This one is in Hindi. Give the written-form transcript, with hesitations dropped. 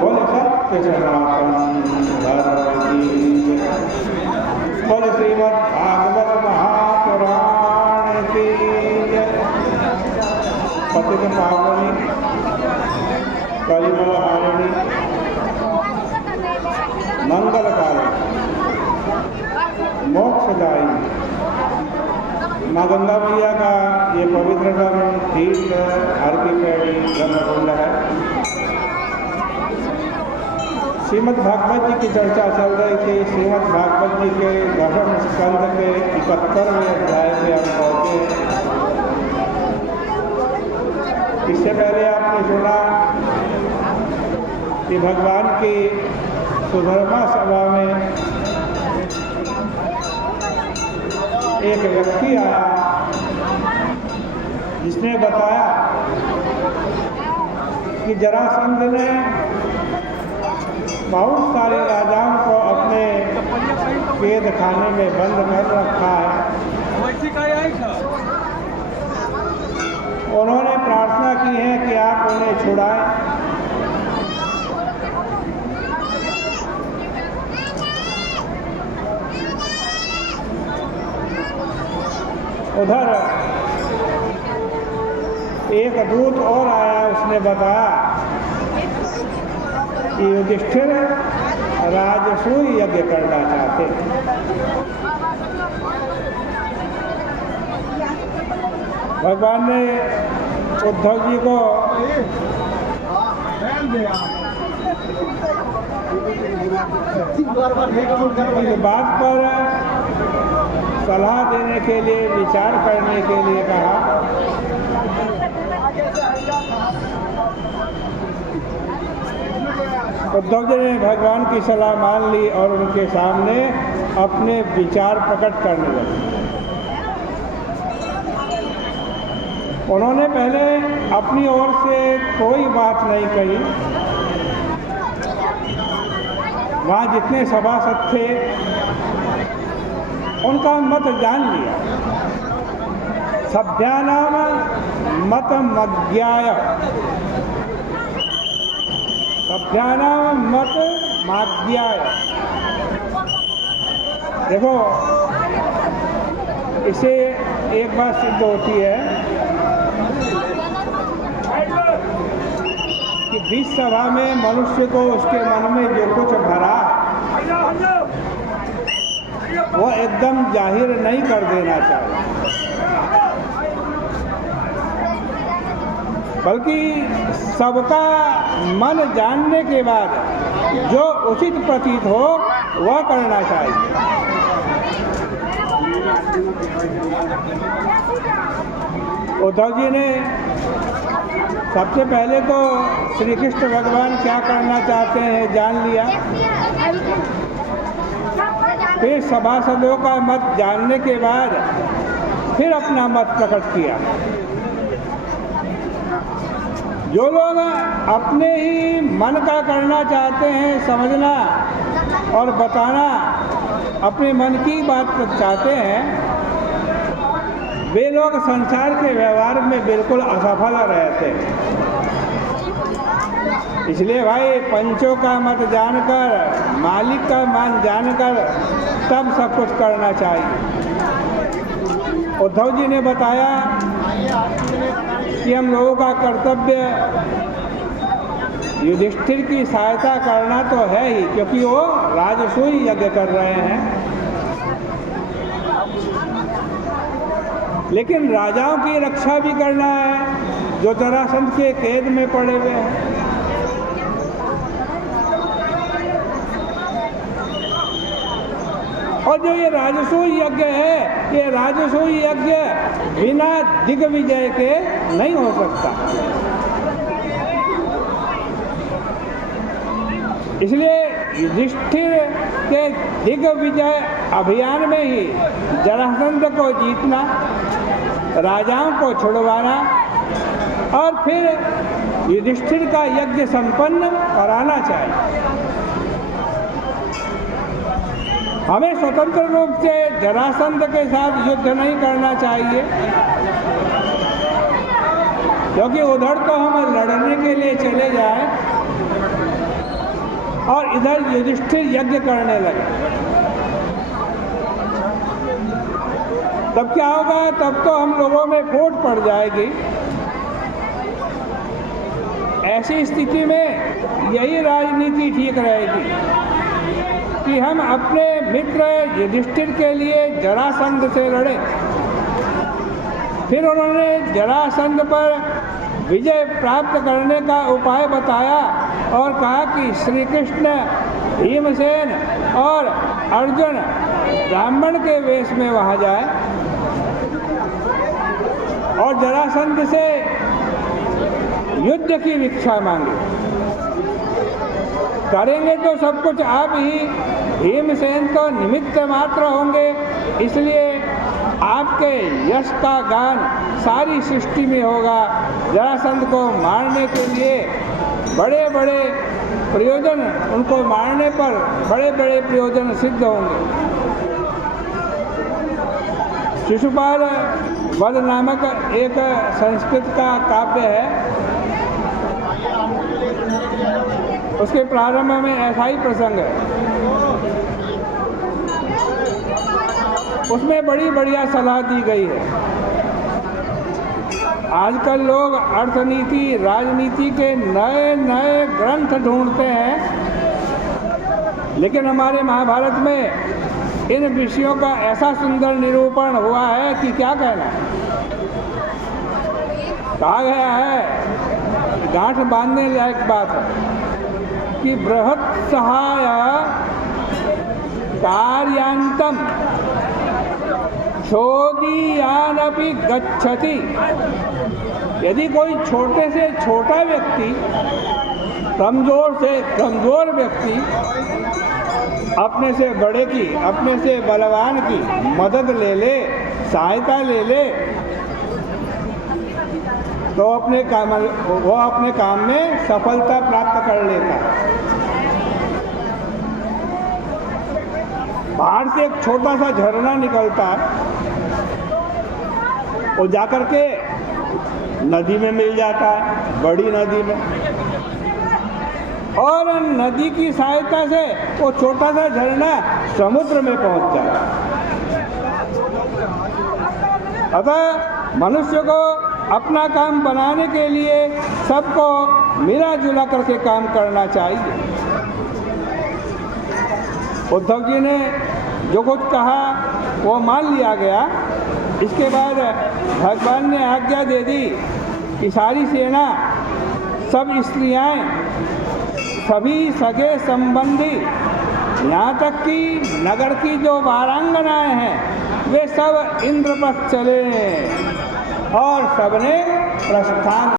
बोले सत्य सनातन धर्म की, बोले श्रीमद् भागवत महापुराण की। पतित पावनी कलिमल हारिणी मंगलकारी मोक्षदायी माँ गंगा मैया का ये पवित्रतम तीर्थ हरकी-पैड़ी ब्रह्मकुंड है। श्रीमद् भागवत जी की चर्चा चल रही थी। श्रीमद् भागवत जी के दशम स्कंद के 71वें अध्याय में हम पहुँचे। इससे पहले आपने सुना कि भगवान की सुधर्मा सभा में एक व्यक्ति आया जिसने बताया कि जरासंध ने बहुत सारे राजाओं को अपने कैद खाने में बंद कर रखा है। उन्होंने प्रार्थना की है कि आप उन्हें छुड़ाएं। उधर एक दूत और आया, उसने बताया कि युधिष्ठिर राजसूय यज्ञ करना चाहते हैं। भगवान ने उद्धव जी को इस बात पर सलाह देने के लिए, विचार करने के लिए कहा। उद्धव जी ने भगवान की सलाह मान ली और उनके सामने अपने विचार प्रकट करने लगे। उन्होंने पहले अपनी ओर से कोई बात नहीं कही। वहाँ जितने सभासद थे उनका मत जान लिया। सभ्यानाम मतमज्ञाय, सभ्यानाम मत माज्ञाय। देखो, इसे एक बात सिद्ध होती है कि बीच सभा में मनुष्य को उसके मन में जो कुछ भरा वो एकदम जाहिर नहीं कर देना चाहिए, बल्कि सबका मन जानने के बाद जो उचित प्रतीत हो वह करना चाहिए। उद्धव जी ने सबसे पहले तो श्री कृष्ण भगवान क्या करना चाहते हैं जान लिया। फिर सभासदों का मत जानने के बाद फिर अपना मत प्रकट किया। जो लोग अपने ही मन का करना चाहते हैं, समझना और बताना, अपने मन की बात चाहते हैं, वे लोग संसार के व्यवहार में बिल्कुल असफल रहते हैं। इसलिए भाई पंचों का मत जानकर, मालिक का मान जानकर तब सब कुछ करना चाहिए। उद्धव जी ने बताया कि हम लोगों का कर्तव्य युधिष्ठिर की सहायता करना तो है ही, क्योंकि वो राजसूय यज्ञ कर रहे हैं। लेकिन राजाओं की रक्षा भी करना है जो जरासंध के कैद में पड़े हुए हैं। और जो ये राजसूय यज्ञ है, ये राजसूय यज्ञ बिना दिग्विजय के नहीं हो सकता। इसलिए युधिष्ठिर के दिग्विजय अभियान में ही जरासंध को जीतना, राजाओं को छुड़वाना और फिर युधिष्ठिर का यज्ञ संपन्न कराना चाहिए। हमें स्वतंत्र रूप से जरासंध के साथ युद्ध नहीं करना चाहिए। क्योंकि उधर तो हम लड़ने के लिए चले जाए और इधर युधिष्ठिर यज्ञ करने लगे, तब क्या होगा? तब तो हम लोगों में फूट पड़ जाएगी। ऐसी स्थिति में यही राजनीति ठीक रहेगी कि हम अपने मित्र युधिष्ठिर के लिए जरासंध से लड़े। फिर उन्होंने जरासंध पर विजय प्राप्त करने का उपाय बताया और कहा कि श्री कृष्ण, भीमसेन और अर्जुन ब्राह्मण के वेश में वहाँ जाए और जरासंध से युद्ध की भिक्षा मांगे। करेंगे तो सब कुछ आप ही, भीमसेन तो निमित्त मात्र होंगे, इसलिए आपके यश का गान सारी सृष्टि में होगा। जरासंध को मारने के लिए बड़े बड़े प्रयोजन, उनको मारने पर बड़े बड़े प्रयोजन सिद्ध होंगे। शिशुपाल वध नामक एक संस्कृत का काव्य है, उसके प्रारंभ में ऐसा ही प्रसंग है। उसमें बड़ी बढ़िया सलाह दी गई है। आजकल लोग अर्थनीति, राजनीति के नए नए ग्रंथ ढूंढते हैं, लेकिन हमारे महाभारत में इन विषयों का ऐसा सुंदर निरूपण हुआ है कि क्या कहना। कहा गया है, गांठ बांधने लायक बात है कि बृहत् सहाय कार्यांतम छोदीयानपि गच्छति। यदि कोई छोटे से छोटा व्यक्ति, कमजोर से कमजोर व्यक्ति अपने से बड़े की, अपने से बलवान की मदद ले ले, सहायता ले ले, तो वो अपने काम में सफलता प्राप्त कर लेता है। बाहर से एक छोटा सा झरना निकलता है, वो जाकर के नदी में मिल जाता है, बड़ी नदी में, और नदी की सहायता से वो छोटा सा झरना समुद्र में पहुंच जाता है। अतः मनुष्य को अपना काम बनाने के लिए सबको मिला जुला करके काम करना चाहिए। उद्धव जी ने जो कुछ कहा वो मान लिया गया। इसके बाद भगवान ने आज्ञा दे दी कि सारी सेना, सब स्त्रियाँ, सभी सगे संबंधी, यहाँ तक कि नगर की जो वारांगनाएं हैं, वे सब इंद्रप्रस्थ चले और सबने प्रस्थान